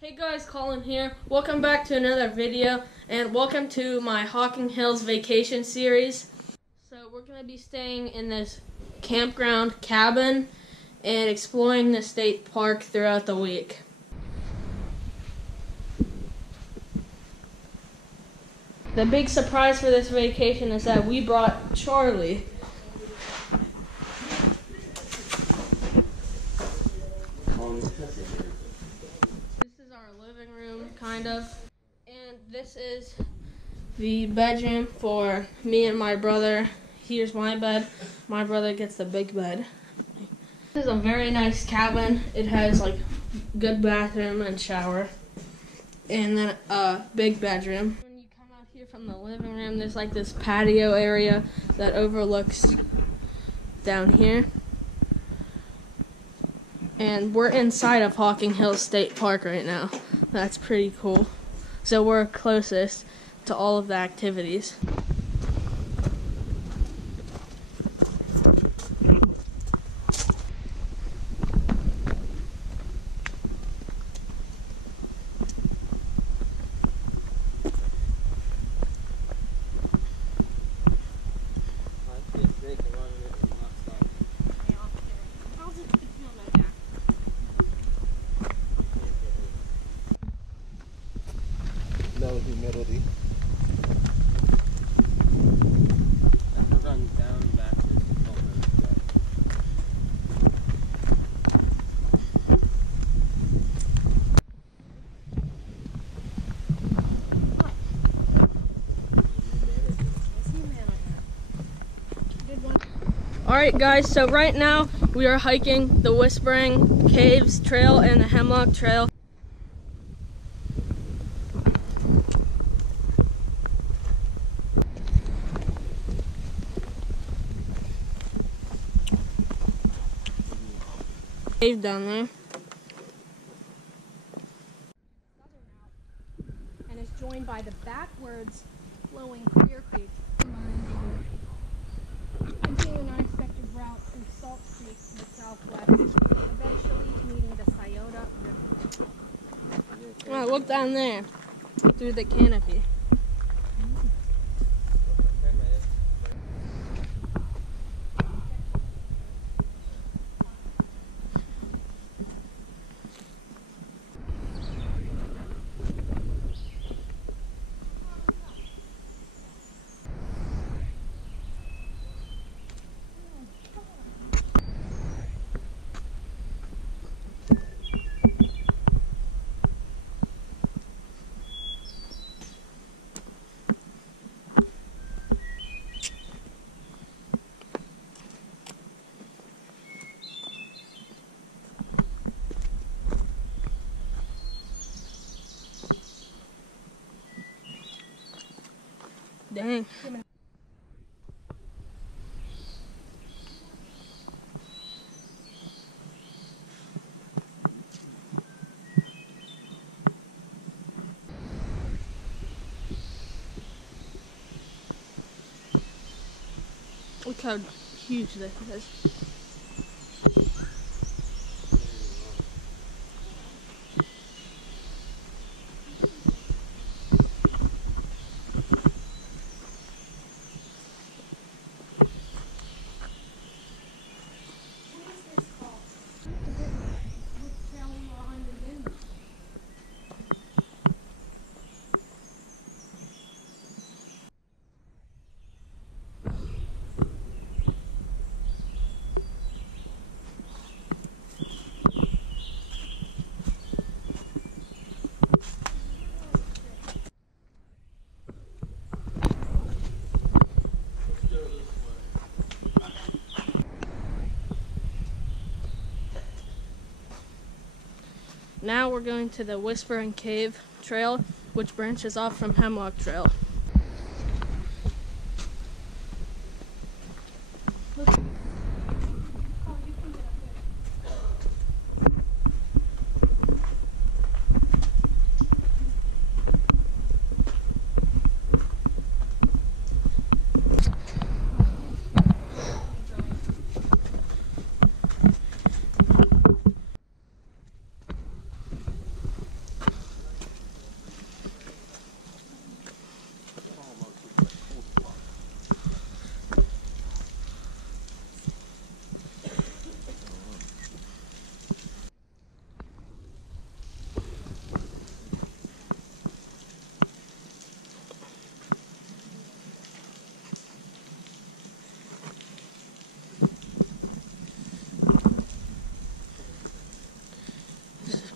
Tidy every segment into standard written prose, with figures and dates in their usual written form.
Hey guys, Colin here. Welcome back to another video, and welcome to my Hocking Hills vacation series. So we're going to be staying in this campground cabin and exploring the state park throughout the week. The big surprise for this vacation is that we brought Charlie. Living room, kind of, and this is the bedroom for me and my brother. Here's my bed. My brother gets the big bed. This is a very nice cabin. It has like good bathroom and shower, and then a big bedroom. When you come out here from the living room, there's like this patio area that overlooks down here. And we're inside of Hocking Hills State Park right now. That's pretty cool. So we're closest to all of the activities. Low humidity. If we're going down backwards, it's almost dead. Alright guys, so right now we are hiking the Whispering Caves Trail and the Hemlock Trail. Cave down there. And is joined by the backwards flowing Clear Creek. Continue an unexpected route through Salt Creek to the southwest, eventually meeting the Scioto River. Oh, look down there through the canopy. Dang. Look how huge this is. Now we're going to the Whispering Cave Trail, which branches off from Hemlock Trail.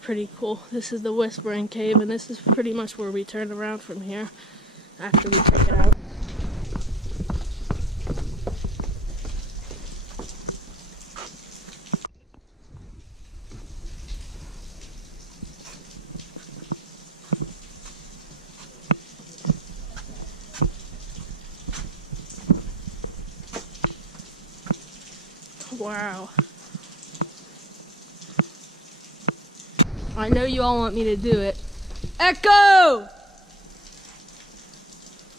pretty cool. This is the Whispering Cave, and this is pretty much where we turn around from here after we check it out. Wow. I know you all want me to do it. Echo!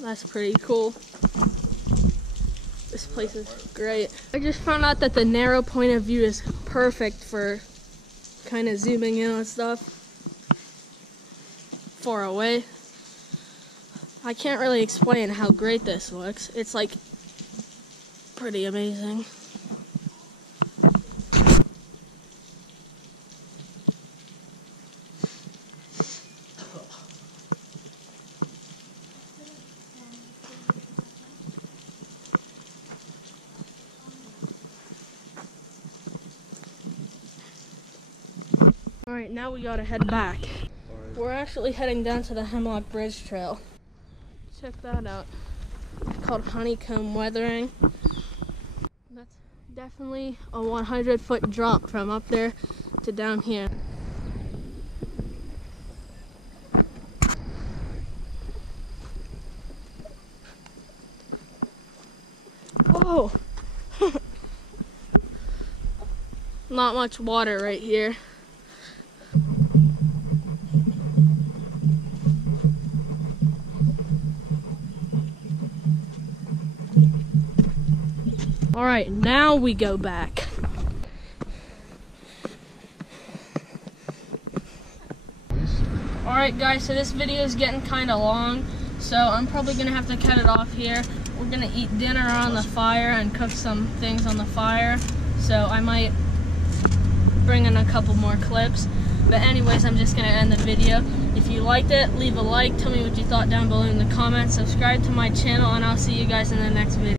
That's pretty cool. This place is great. I just found out that the narrow point of view is perfect for kind of zooming in on stuff far away. I can't really explain how great this looks. It's like pretty amazing. Alright, now we gotta head back. We're actually heading down to the Hemlock Bridge Trail. Check that out. It's called Honeycomb Weathering. That's definitely a 100-foot drop from up there to down here. Whoa! Not much water right here. Alright, now we go back. Alright guys, so this video is getting kind of long, so I'm probably going to have to cut it off here. We're going to eat dinner on the fire and cook some things on the fire, so I might bring in a couple more clips. But anyways, I'm just going to end the video. If you liked it, leave a like, tell me what you thought down below in the comments, subscribe to my channel, and I'll see you guys in the next video.